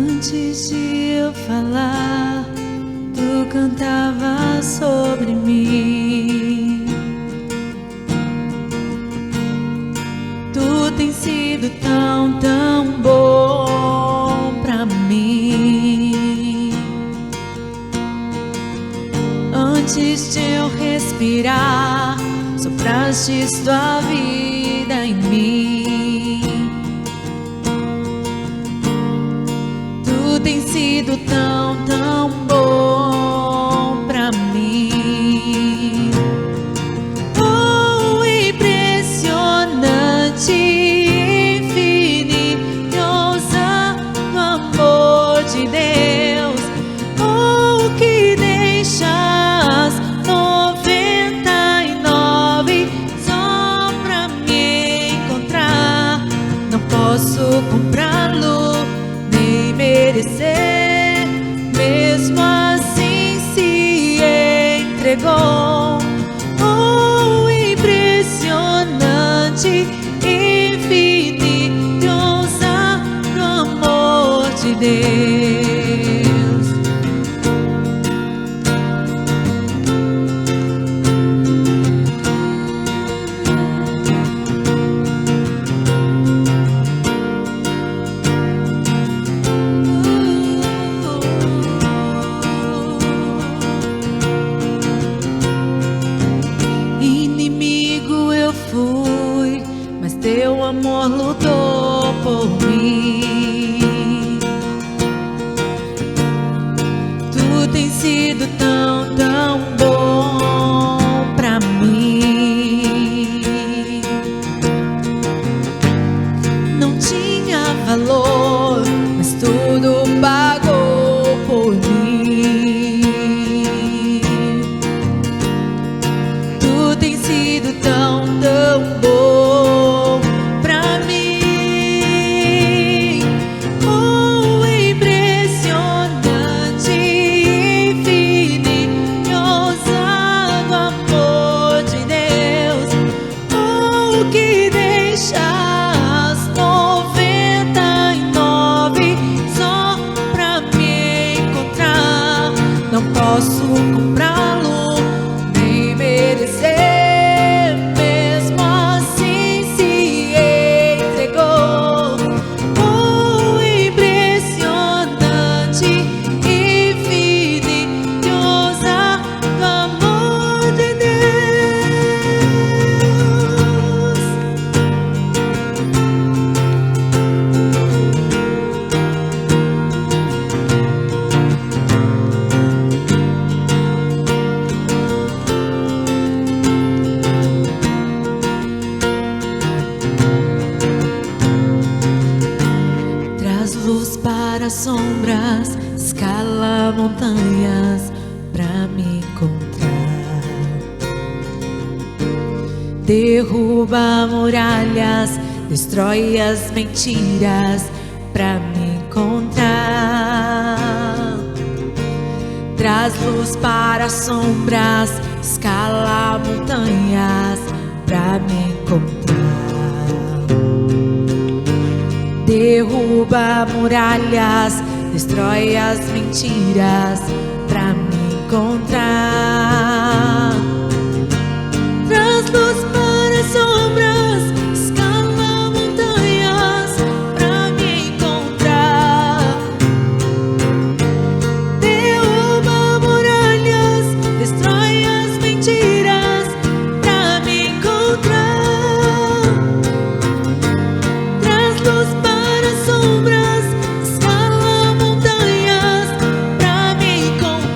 Antes de eu falar, tu cantava sobre mim. Tu tem sido tão, tão bom pra mim. Antes de eu respirar, sopraste tua vida em mim. Tu tem sido tão, tão bom pra mem. Oh, impressionante, infinitoso amor de Deus. Oh, que deixas 99 só pra me encontrar. Não posso comprá-lo nem merecer, mesmo assim se entregou. Oh, impressionante, infinitoso amor de Deus. Inimigo eu fui, mas teu amor lutou por mim. Tu tens sido tão, tão bom pra mim. Não tinha valor, mas tudo pagou por mim. Tu tens sido tão, tão bom pra mim. Oh, impressionante, infinitoso amor de Deus. Oh, que deixas 99 só pra me encontrar. Não posso comprá-lo nem merecer, mesmo assim se entregou. Oh, impressionante, infinitoso amor de Deus. Traz luz para sombras, escala montanhas pra me encontrar. Derruba muralhas, destrói as mentiras pra me encontrar. Traz luz para sombras, escala montanhas pra me encontrar. Derruba muralhas, destrói as mentiras pra me encontrar. Traz luz para sombras, escala montanhas pra me encontrar. Derruba muralhas, destrói as mentiras pra me encontrar. Traz luz para sombras, escala montanhas pra me encontrar.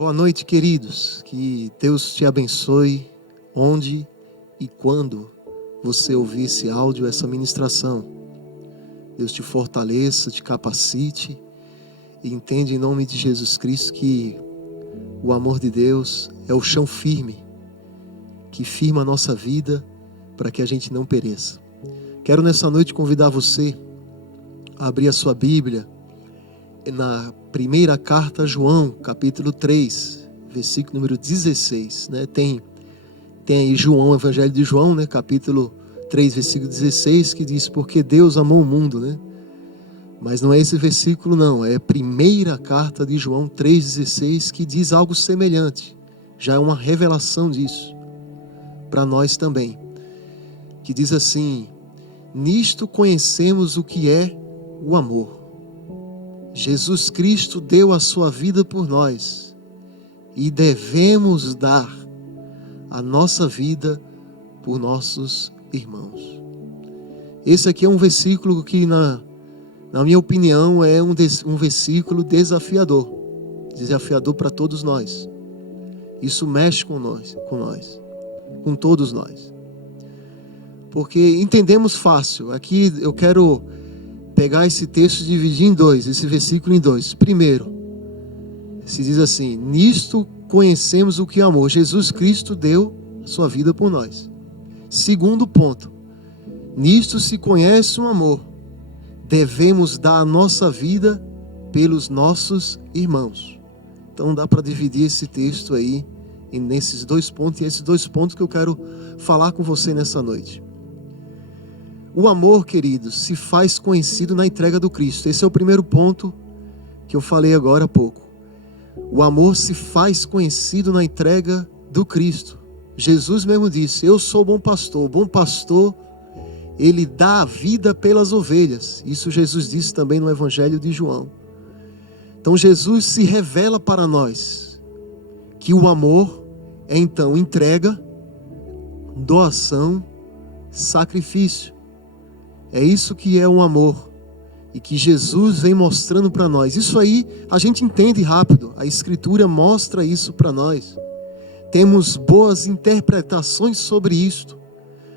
Boa noite, queridos. Que Deus te abençoe onde e quando você ouvir esse áudio, essa ministração. Deus te fortaleça, te capacite e entende em nome de Jesus Cristo que o amor de Deus é o chão firme que firma a nossa vida para que a gente não pereça. Quero nessa noite convidar você a abrir a sua Bíblia na primeira carta a João, capítulo 3, versículo número 16, né? Tem aí João, Evangelho de João, né? Capítulo 3, versículo 16, que diz, porque Deus amou o mundo, né? Mas não é esse versículo não, é a primeira carta de João 3,16 que diz algo semelhante. Já é uma revelação disso, para nós também. Que diz assim, nisto conhecemos o que é o amor. Jesus Cristo deu a sua vida por nós e devemos dar a nossa vida por nossos irmãos. Esse aqui é um versículo que, na minha opinião, é um versículo desafiador para todos nós. Isso mexe com todos nós. Porque entendemos fácil. Aqui eu quero pegar esse texto e dividir em dois, esse versículo em dois. Primeiro, se diz assim, nisto conhecemos o que é amor. Jesus Cristo deu a sua vida por nós. Segundo ponto, nisto se conhece um amor. Devemos dar a nossa vida pelos nossos irmãos. Então dá para dividir esse texto aí nesses dois pontos, e esses dois pontos que eu quero falar com você nessa noite. O amor, queridos, se faz conhecido na entrega do Cristo. Esse é o primeiro ponto que eu falei agora há pouco. O amor se faz conhecido na entrega do Cristo. Jesus mesmo disse, eu sou o bom pastor. O bom pastor, ele dá a vida pelas ovelhas. Isso Jesus disse também no Evangelho de João. Então Jesus se revela para nós que o amor é então entrega, doação, sacrifício. É isso que é um amor e que Jesus vem mostrando para nós. Isso aí a gente entende rápido, a Escritura mostra isso para nós. Temos boas interpretações sobre isto.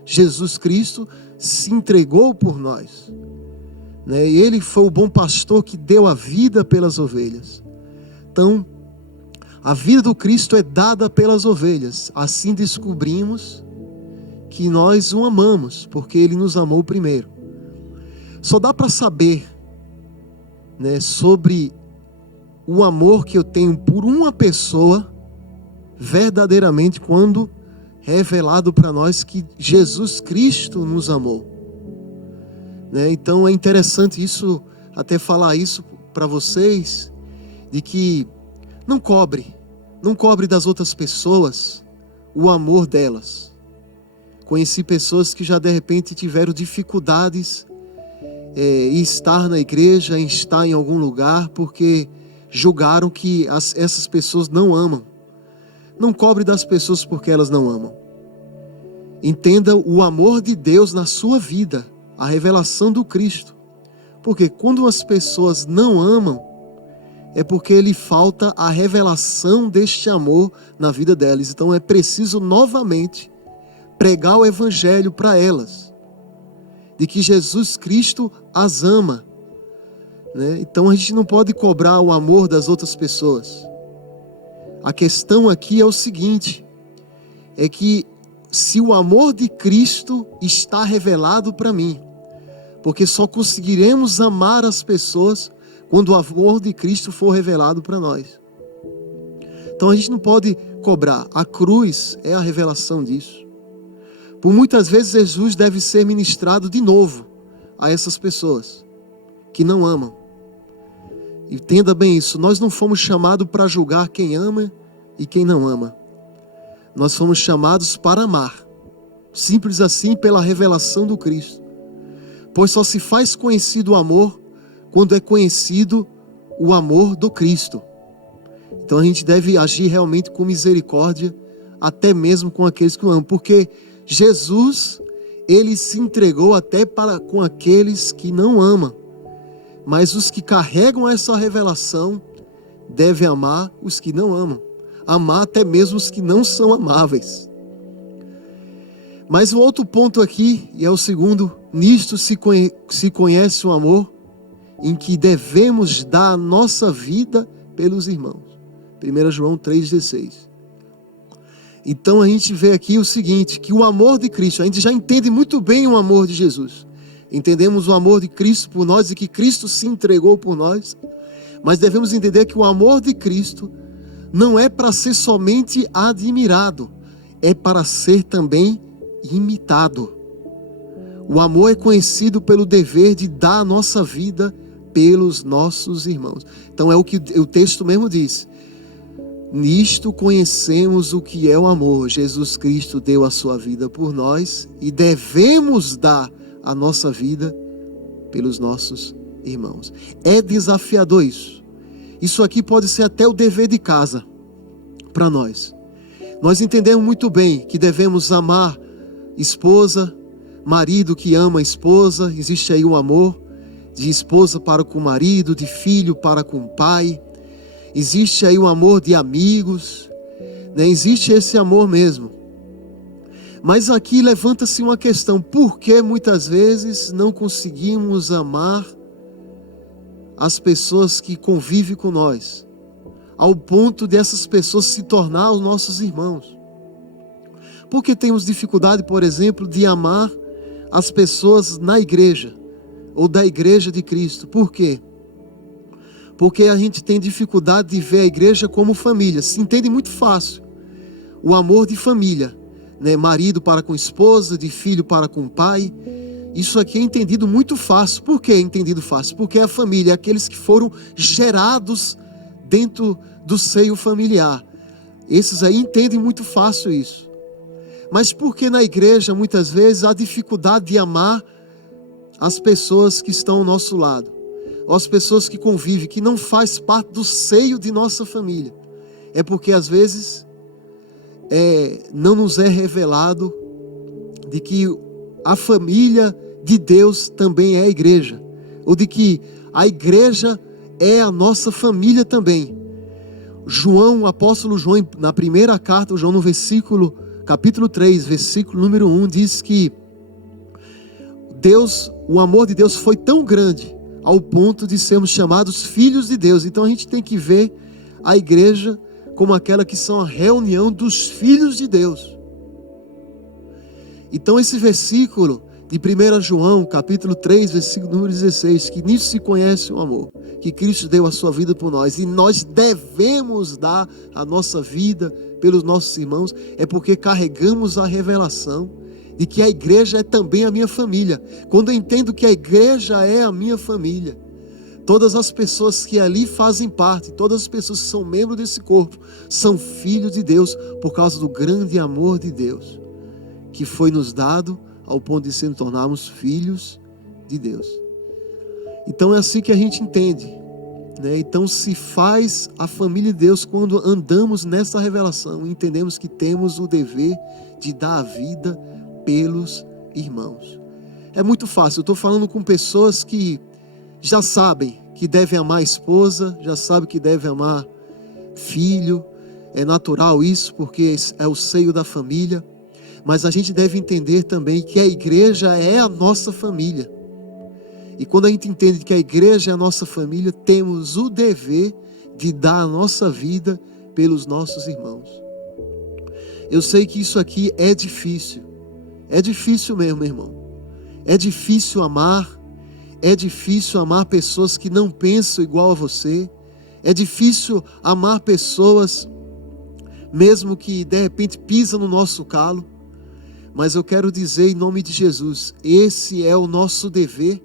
Jesus Cristo se entregou por nós, né? E Ele foi o bom pastor que deu a vida pelas ovelhas. Então, a vida do Cristo é dada pelas ovelhas. Assim descobrimos que nós o amamos, porque Ele nos amou primeiro. Só dá para saber, né, sobre o amor que eu tenho por uma pessoa, verdadeiramente, quando revelado para nós que Jesus Cristo nos amou. Né? Então é interessante isso, até falar isso para vocês, de que não cobre das outras pessoas o amor delas. Conheci pessoas que já de repente tiveram dificuldades em estar na igreja, em estar em algum lugar, porque julgaram que essas pessoas não amam. Não cobre das pessoas porque elas não amam. Entenda o amor de Deus na sua vida, a revelação do Cristo. Porque quando as pessoas não amam, é porque lhe falta a revelação deste amor na vida delas. Então é preciso novamente pregar o Evangelho para elas, de que Jesus Cristo as ama, né? Então a gente não pode cobrar o amor das outras pessoas. A questão aqui é o seguinte, é que se o amor de Cristo está revelado para mim, porque só conseguiremos amar as pessoas quando o amor de Cristo for revelado para nós. Então a gente não pode cobrar. A cruz é a revelação disso. Por muitas vezes Jesus deve ser ministrado de novo a essas pessoas que não amam. Entenda bem isso, nós não fomos chamados para julgar quem ama e quem não ama. Nós fomos chamados para amar. Simples assim, pela revelação do Cristo. Pois só se faz conhecido o amor quando é conhecido o amor do Cristo. Então a gente deve agir realmente com misericórdia, até mesmo com aqueles que não amam. Porque Jesus, Ele se entregou até com aqueles que não amam. Mas os que carregam essa revelação devem amar os que não amam. amar até mesmo os que não são amáveis. Mas o outro ponto aqui, e é o segundo, nisto se conhece o amor, em que devemos dar a nossa vida pelos irmãos. 1 João 3,16. Então a gente vê aqui o seguinte, que o amor de Cristo, a gente já entende muito bem o amor de Jesus. Entendemos o amor de Cristo por nós e que Cristo se entregou por nós. Mas devemos entender que o amor de Cristo não é para ser somente admirado, é para ser também imitado. O amor é conhecido pelo dever de dar a nossa vida pelos nossos irmãos. Então é o que o texto mesmo diz. Nisto conhecemos o que é o amor. Jesus Cristo deu a sua vida por nós e devemos dar a nossa vida pelos nossos irmãos. É desafiador isso. Isso aqui pode ser até o dever de casa para nós. Nós entendemos muito bem que devemos amar esposa, marido que ama a esposa. Existe aí um amor de esposa para com o marido, de filho para com o pai. Existe aí um amor de amigos, né? Existe esse amor mesmo. Mas aqui levanta-se uma questão: por que muitas vezes não conseguimos amar as pessoas que convivem com nós, ao ponto dessas pessoas se tornar os nossos irmãos? Porque temos dificuldade, por exemplo, de amar as pessoas na igreja, ou da igreja de Cristo. Por quê? Porque a gente tem dificuldade de ver a igreja como família. Se entende muito fácil o amor de família, né? Marido para com esposa, de filho para com pai. Isso aqui é entendido muito fácil. Por que é entendido fácil? Porque a família é aqueles que foram gerados dentro do seio familiar. Esses aí entendem muito fácil isso. Mas por que na igreja muitas vezes há dificuldade de amar as pessoas que estão ao nosso lado? Ou as pessoas que convivem, que não faz parte do seio de nossa família? É porque às vezes não nos é revelado de que a família de Deus também é a igreja, ou de que a igreja é a nossa família também. João, o apóstolo João, na primeira carta, João no capítulo 3, versículo número 1, diz que o amor de Deus foi tão grande ao ponto de sermos chamados filhos de Deus. Então a gente tem que ver a igreja como aquela que são a reunião dos filhos de Deus. Então esse versículo de 1 João, capítulo 3, versículo número 16, que nisso se conhece o amor, que Cristo deu a sua vida por nós, e nós devemos dar a nossa vida pelos nossos irmãos, é porque carregamos a revelação de que a igreja é também a minha família. Quando eu entendo que a igreja é a minha família, todas as pessoas que ali fazem parte, todas as pessoas que são membros desse corpo, são filhos de Deus, por causa do grande amor de Deus, que foi nos dado ao ponto de se tornarmos filhos de Deus. Então é assim que a gente entende, né? Então se faz a família de Deus quando andamos nessa revelação, entendemos que temos o dever de dar a vida pelos irmãos. É muito fácil. Eu estou falando com pessoas que já sabem que devem amar a esposa, já sabem que devem amar filho. É natural isso, porque é o seio da família. Mas a gente deve entender também que a igreja é a nossa família. E quando a gente entende que a igreja é a nossa família, temos o dever de dar a nossa vida pelos nossos irmãos. Eu sei que isso aqui é difícil. É difícil mesmo, meu irmão. É difícil amar. É difícil amar pessoas que não pensam igual a você. É difícil amar pessoas, mesmo que de repente pisam no nosso calo. Mas eu quero dizer em nome de Jesus, esse é o nosso dever.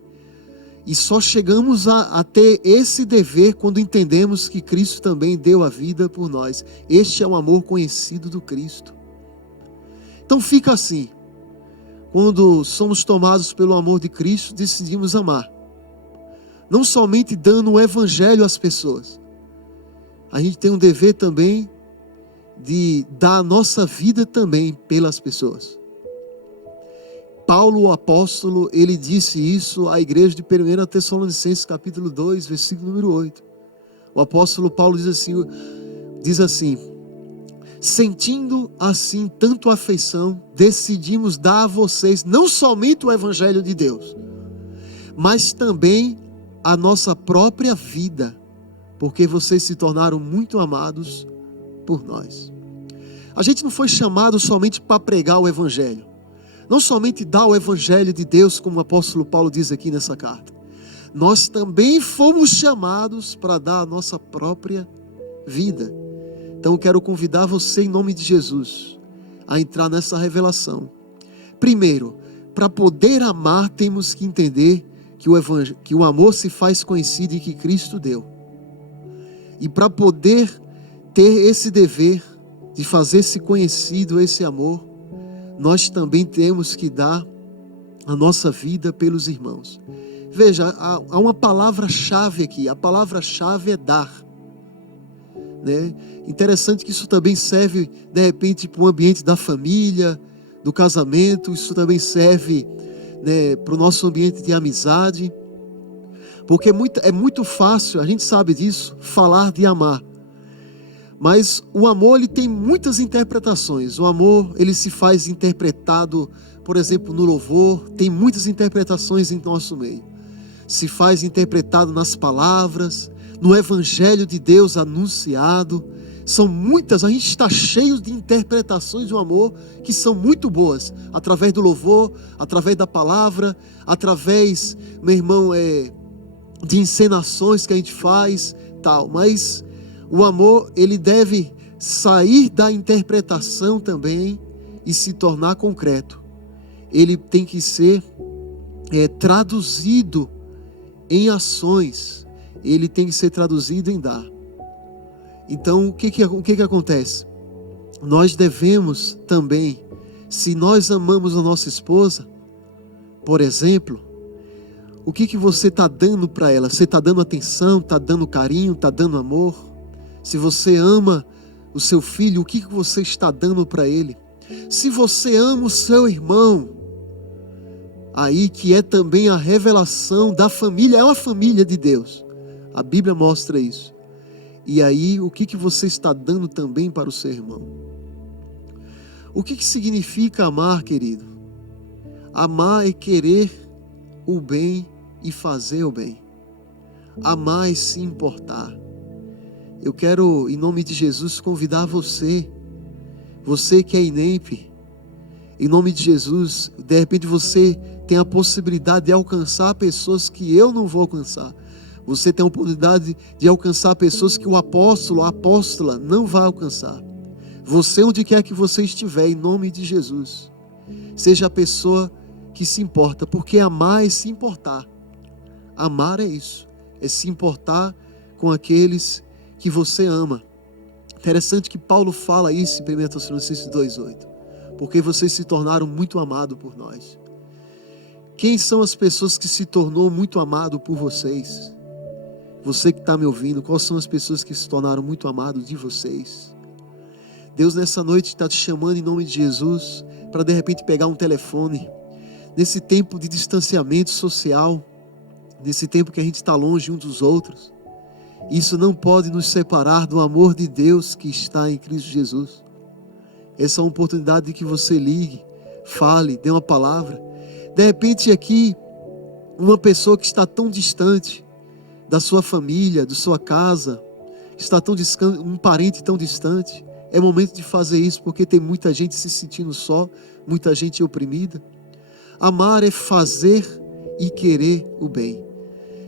E só chegamos a ter esse dever quando entendemos que Cristo também deu a vida por nós. Este é o amor conhecido do Cristo. Então fica assim. Quando somos tomados pelo amor de Cristo, decidimos amar. Não somente dando o evangelho às pessoas. A gente tem um dever também de dar a nossa vida também pelas pessoas. Paulo, o apóstolo, ele disse isso à igreja de 1 Tessalonicenses, capítulo 2, versículo número 8. O apóstolo Paulo diz assim, Sentindo assim tanto afeição, decidimos dar a vocês não somente o Evangelho de Deus, mas também a nossa própria vida, porque vocês se tornaram muito amados por nós. A gente não foi chamado somente para pregar o Evangelho, não somente dar o Evangelho de Deus, como o apóstolo Paulo diz aqui nessa carta. Nós também fomos chamados para dar a nossa própria vida. Então eu quero convidar você, em nome de Jesus, a entrar nessa revelação. Primeiro, para poder amar, temos que entender que o amor se faz conhecido e que Cristo deu. E para poder ter esse dever de fazer-se conhecido esse amor, nós também temos que dar a nossa vida pelos irmãos. Veja, há uma palavra-chave aqui. A palavra-chave é dar. Né? Interessante que isso também serve, de repente, para o ambiente da família, do casamento. Isso também serve, né, para o nosso ambiente de amizade. Porque é muito fácil, a gente sabe disso, falar de amar. Mas o amor, ele tem muitas interpretações. O amor, ele se faz interpretado, por exemplo, no louvor. Tem muitas interpretações em nosso meio. Se faz interpretado nas palavras, no Evangelho de Deus anunciado. São muitas, a gente está cheio de interpretações do amor que são muito boas. Através do louvor, através da palavra, através, meu irmão, de encenações que a gente faz, tal. Mas o amor, ele deve sair da interpretação também e se tornar concreto. Ele tem que ser traduzido em ações. Ele tem que ser traduzido em dar. Então, o que acontece? Nós devemos também, se nós amamos a nossa esposa, por exemplo, o que você está dando para ela? Você está dando atenção, está dando carinho, está dando amor? Se você ama o seu filho, o que você está dando para ele? Se você ama o seu irmão, aí que é também a revelação da família, é uma família de Deus. A Bíblia mostra isso. E aí, o que você está dando também para o seu irmão? O que significa amar, querido? Amar é querer o bem e fazer o bem. Amar é se importar. Eu quero, em nome de Jesus, convidar você que é INEMP, em nome de Jesus, de repente você tem a possibilidade de alcançar pessoas que eu não vou alcançar. Você tem a oportunidade de alcançar pessoas que o apóstolo, a apóstola não vai alcançar. Você, onde quer que você estiver, em nome de Jesus, seja a pessoa que se importa, porque amar é se importar. Amar é isso, é se importar com aqueles que você ama. Interessante que Paulo fala isso em 1 Tessalonicenses 2,8. Porque vocês se tornaram muito amados por nós. Quem são as pessoas que se tornou muito amado por vocês? Você que está me ouvindo, quais são as pessoas que se tornaram muito amados de vocês? Deus nessa noite está te chamando em nome de Jesus para de repente pegar um telefone. Nesse tempo de distanciamento social, nesse tempo que a gente está longe um dos outros, isso não pode nos separar do amor de Deus que está em Cristo Jesus. Essa é uma oportunidade de que você ligue, fale, dê uma palavra. De repente aqui, uma pessoa que está tão distante da sua família, da sua casa, está tão distante, um parente tão distante. É momento de fazer isso, porque tem muita gente se sentindo só, muita gente oprimida. Amar é fazer e querer o bem.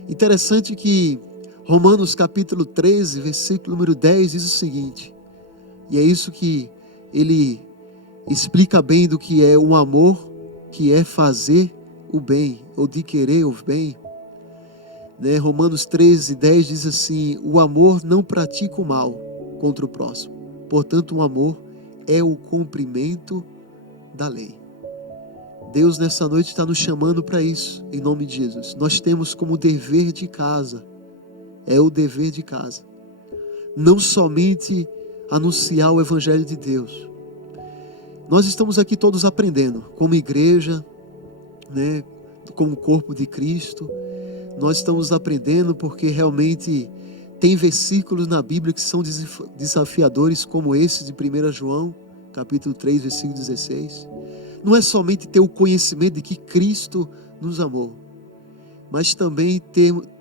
Interessante que Romanos capítulo 13, versículo número 10 diz o seguinte, e é isso que ele explica bem do que é um amor, que é fazer o bem, ou de querer o bem. Né? Romanos 13, 10 diz assim, o amor não pratica o mal contra o próximo, portanto o amor é o cumprimento da lei. Deus nessa noite está nos chamando para isso, em nome de Jesus. Nós temos como dever de casa, é o dever de casa, não somente anunciar o Evangelho de Deus. Nós estamos aqui todos aprendendo, como igreja, né, como corpo de Cristo. Nós estamos aprendendo porque realmente Tem versículos na Bíblia que são desafiadores, como esse de 1 João, capítulo 3, versículo 16. Não é somente ter o conhecimento de que Cristo nos amou, mas também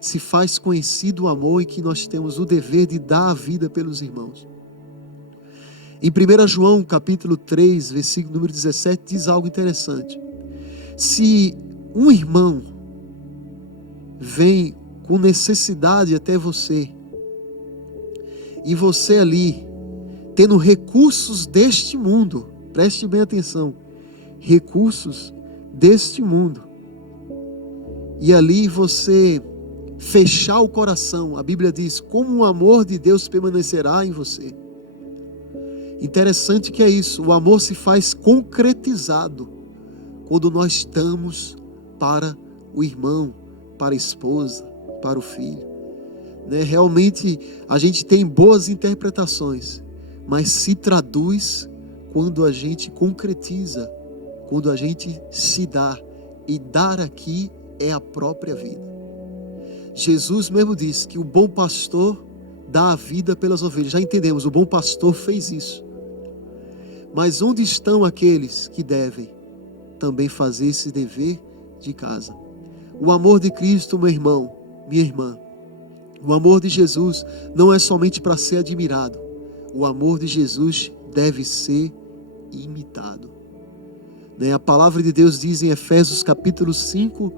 se faz conhecido o amor e que nós temos o dever de dar a vida pelos irmãos. Em 1 João, capítulo 3, versículo número 17, diz algo interessante. Se um irmão vem com necessidade até você, e você ali, tendo recursos deste mundo, preste bem atenção, recursos deste mundo, e ali você fechar o coração, a Bíblia diz, como o amor de Deus permanecerá em você. Interessante que é isso, o amor se faz concretizado quando nós estamos para o irmão, para a esposa, para o filho. Realmente a gente tem boas interpretações, mas se traduz quando a gente concretiza, quando a gente se dá. E dar aqui é a própria vida. Jesus mesmo disse que o bom pastor dá a vida pelas ovelhas. Já entendemos, o bom pastor fez isso. Mas onde estão aqueles que devem também fazer esse dever de casa? O amor de Cristo, meu irmão, minha irmã, o amor de Jesus não é somente para ser admirado. O amor de Jesus deve ser imitado. A palavra de Deus diz em Efésios capítulo 5,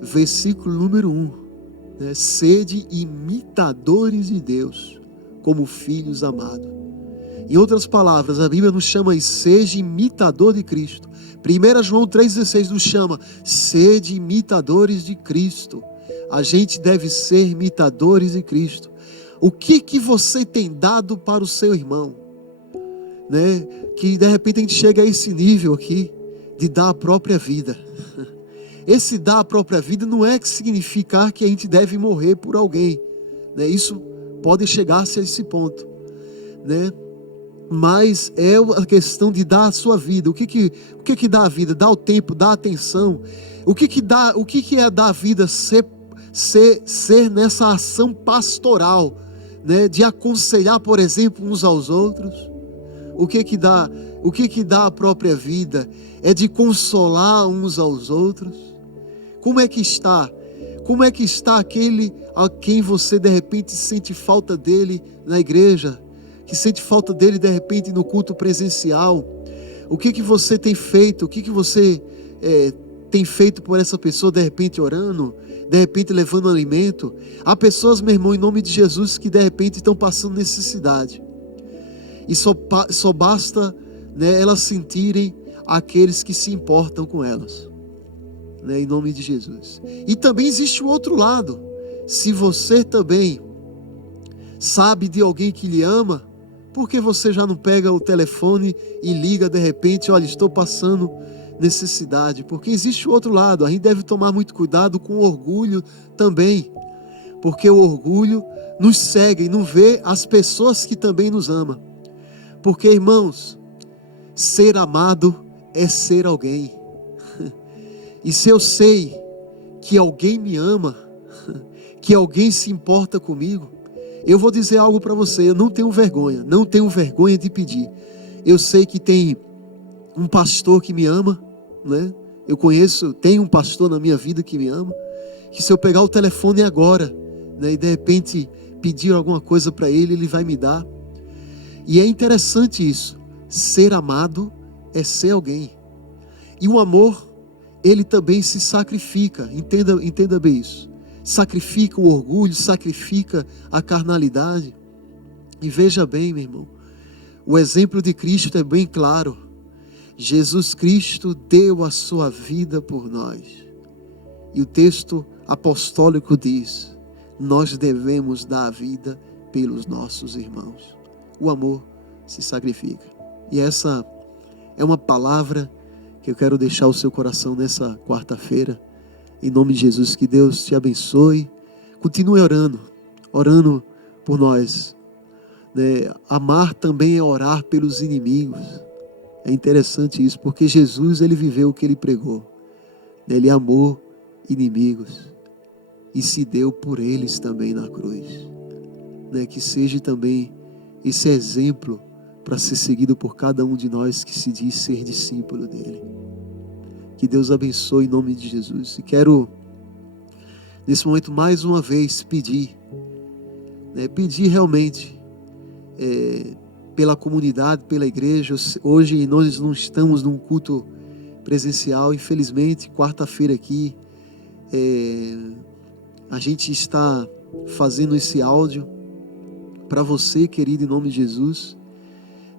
versículo número 1. Sede imitadores de Deus, como filhos amados. Em outras palavras, a Bíblia nos chama de seja imitador de Cristo. 1 João 3,16 nos chama, sede imitadores de Cristo. A gente deve ser imitadores de Cristo. O que você tem dado para o seu irmão? Que de repente a gente chega a esse nível aqui, de dar a própria vida. Esse dar a própria vida não é que significar que a gente deve morrer por alguém. Isso pode chegar-se a esse ponto. Mas é a questão de dar a sua vida. O que dá a vida? Dá o tempo, dá a atenção. O que é dar a vida? Ser nessa ação pastoral, de aconselhar, por exemplo, uns aos outros. O que dá a própria vida? É de consolar uns aos outros. Como é que está? Como é que está aquele a quem você de repente sente falta dele na igreja? Que sente falta dele de repente no culto presencial? O que você tem feito? O que você tem feito por essa pessoa, de repente orando, de repente levando alimento? Há pessoas, meu irmão, em nome de Jesus, que de repente estão passando necessidade. E só basta elas sentirem aqueles que se importam com elas. Em nome de Jesus. E também existe o outro lado. Se você também sabe de alguém que lhe ama, por que você já não pega o telefone e liga de repente, olha, estou passando necessidade? Porque existe o outro lado. A gente deve tomar muito cuidado com o orgulho também. Porque o orgulho nos cega e não vê as pessoas que também nos amam. Porque, irmãos, ser amado é ser alguém. E se eu sei que alguém me ama, que alguém se importa comigo, eu vou dizer algo para você, eu não tenho vergonha de pedir. Eu sei que tem um pastor que me ama, tenho um pastor na minha vida que me ama, que se eu pegar o telefone agora, e de repente pedir alguma coisa para ele, ele vai me dar. E é interessante isso, ser amado é ser alguém. E o amor, ele também se sacrifica, entenda bem isso. Sacrifica o orgulho, sacrifica a carnalidade. E veja bem, meu irmão, o exemplo de Cristo é bem claro. Jesus Cristo deu a sua vida por nós. E o texto apostólico diz, nós devemos dar a vida pelos nossos irmãos. O amor se sacrifica. E essa é uma palavra que eu quero deixar o seu coração nessa quarta-feira. Em nome de Jesus, que Deus te abençoe. Continue orando por nós. Amar também é orar pelos inimigos. É interessante isso, porque Jesus, ele viveu o que ele pregou. Ele amou inimigos e se deu por eles também na cruz. né, que seja também esse exemplo para ser seguido por cada um de nós que se diz ser discípulo dele. Que Deus abençoe em nome de Jesus. E quero, nesse momento, mais uma vez pedir, né, pedir realmente pela comunidade, pela igreja. Hoje nós não estamos num culto presencial, infelizmente, quarta-feira aqui, a gente está fazendo esse áudio para você, querido, em nome de Jesus,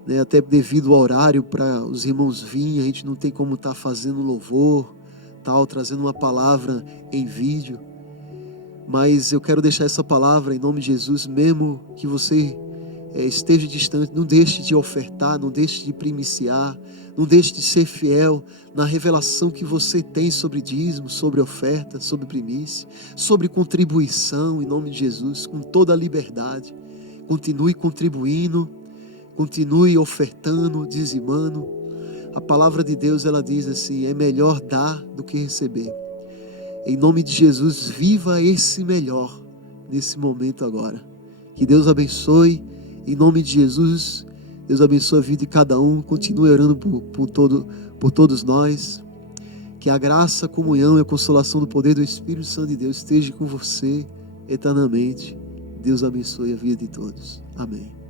né, até devido ao horário para os irmãos virem, a gente não tem como estar fazendo louvor, tal, trazendo uma palavra em vídeo, mas eu quero deixar essa palavra em nome de Jesus, mesmo que você esteja distante, não deixe de ofertar, não deixe de primiciar, não deixe de ser fiel na revelação que você tem sobre dízimo, sobre oferta, sobre primícia, sobre contribuição, em nome de Jesus, com toda a liberdade. Continue contribuindo, continue ofertando, dizimando. A palavra de Deus, ela diz assim, é melhor dar do que receber. Em nome de Jesus, viva esse melhor nesse momento agora. Que Deus abençoe. Em nome de Jesus, Deus abençoe a vida de cada um. Continue orando por todos nós. Que a graça, a comunhão e a consolação do poder do Espírito Santo de Deus esteja com você eternamente. Deus abençoe a vida de todos. Amém.